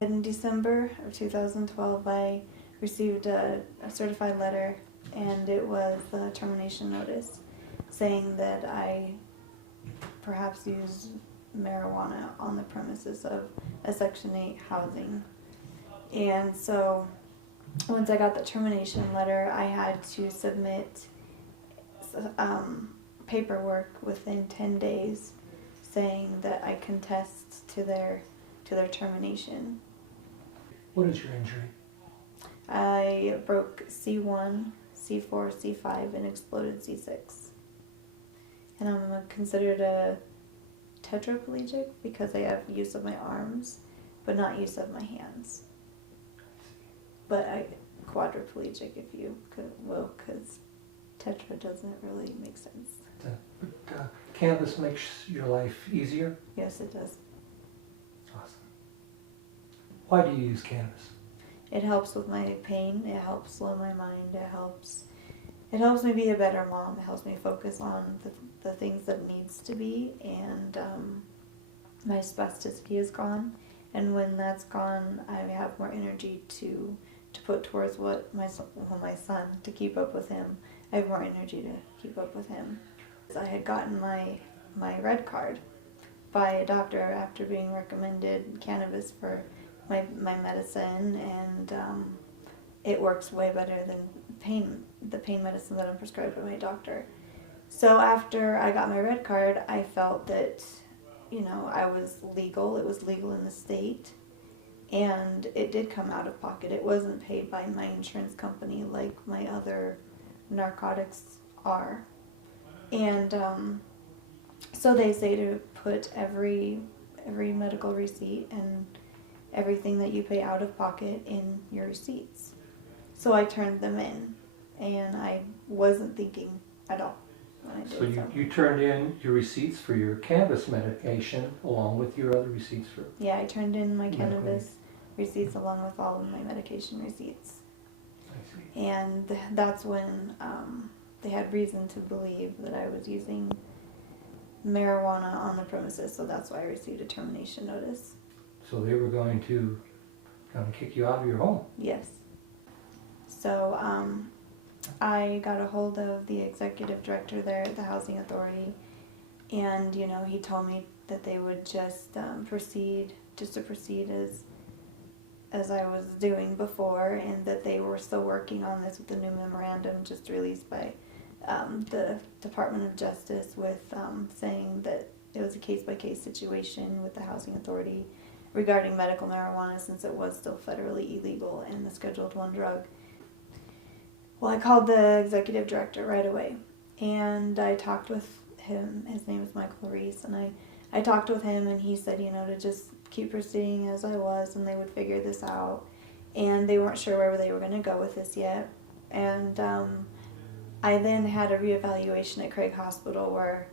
In December of 2012, I received a certified letter, and it was a termination notice saying that I perhaps used marijuana on the premises of a Section 8 housing. And so once I got the termination letter, I had to submit paperwork within 10 days saying that I contest to their termination. What is your injury? I broke C1, C4, C5, and exploded C6. And I'm considered a tetraplegic because I have use of my arms, but not use of my hands. But I quadriplegic, if you will, because tetra doesn't really make sense. Cannabis makes your life easier? Yes, it does. Awesome. Why do you use cannabis? It helps with my pain. It helps slow my mind. It helps me be a better mom. It helps me focus on the things that it needs to be. And my spasticity is gone. And when that's gone, I have more energy to put towards what my son, to keep up with him. I have more energy to keep up with him. I had gotten my red card by a doctor after being recommended cannabis for my medicine, and it works way better than the pain medicine that I'm prescribed by my doctor. So after I got my red card, I felt that, I was legal. It was legal in the state, and it did come out of pocket. It wasn't paid by my insurance company like my other narcotics are. And so they say to put every medical receipt and everything that you pay out of pocket in your receipts. So I turned them in, and I wasn't thinking at all when I did so. You turned in your receipts for your cannabis medication along with your other receipts for... Yeah, I turned in my cannabis receipts along with all of my medication receipts. I see. And that's when they had reason to believe that I was using marijuana on the premises, so that's why I received a termination notice. So they were going to kind of kick you out of your home? Yes. So I got a hold of the executive director there at the Housing Authority, and he told me that they would just proceed as I was doing before, and that they were still working on this with the new memorandum just released by the Department of Justice, with saying that it was a case-by-case situation with the Housing Authority regarding medical marijuana, since it was still federally illegal and a Scheduled I drug. Well, I called the executive director right away, and I talked with him. His name is Michael Reese, and I talked with him, and he said, to just keep proceeding as I was, and they would figure this out. And they weren't sure where they were going to go with this yet. And I then had a reevaluation at Craig Hospital, where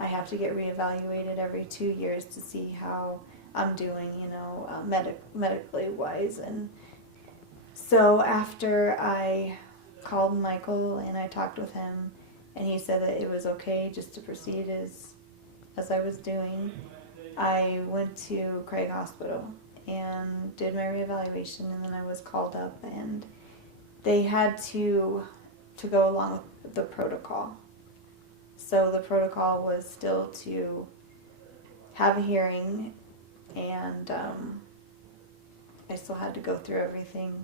I have to get reevaluated every 2 years to see how I'm doing, medically wise. And so after I called Michael and I talked with him, and he said that it was okay just to proceed as I was doing, I went to Craig Hospital and did my reevaluation, and then I was called up, and they had to go along with the protocol. So the protocol was still to have a hearing, and I still had to go through everything.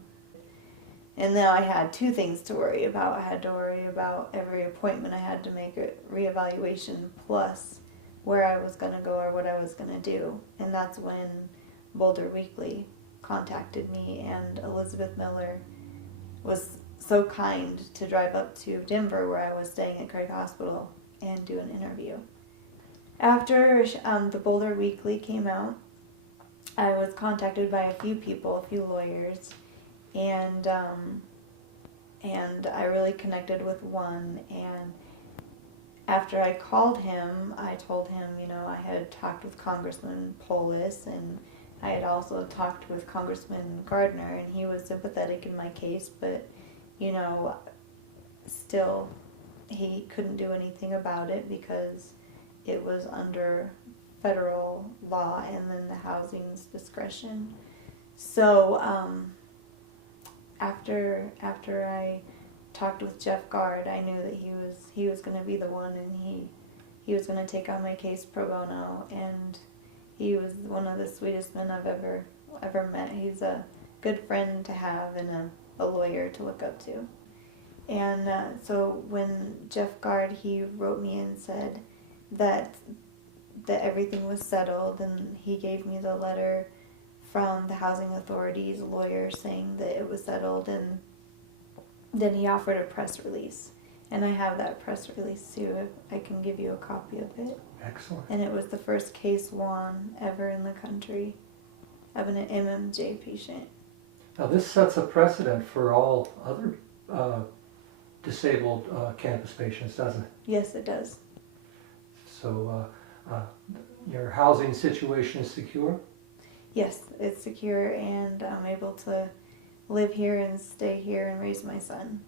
And now I had two things to worry about. I had to worry about every appointment I had to make a reevaluation, plus where I was going to go or what I was going to do. And that's when Boulder Weekly contacted me, and Elizabeth Miller was so kind to drive up to Denver, where I was staying at Craig Hospital, and do an interview. After the Boulder Weekly came out, I was contacted by a few people, a few lawyers, and I really connected with one. And after I called him, I told him, I had talked with Congressman Polis, and I had also talked with Congressman Gardner, and he was sympathetic in my case, but, still he couldn't do anything about it because it was under federal law and then the housing's discretion. So after I talked with Jeff Gard, I knew that he was going to be the one, and he was going to take on my case pro bono, and he was one of the sweetest men I've ever met. He's a good friend to have and a lawyer to look up to. And so when Jeff Gard, he wrote me and said that everything was settled, and he gave me the letter from the housing authority's lawyer saying that it was settled, and then he offered a press release. And I have that press release too, if I can give you a copy of it. Excellent. And it was the first case won ever in the country of an MMJ patient. Now this sets a precedent for all other disabled cannabis patients, doesn't it? Yes, it does. So your housing situation is secure? Yes, it's secure, and I'm able to live here and stay here and raise my son.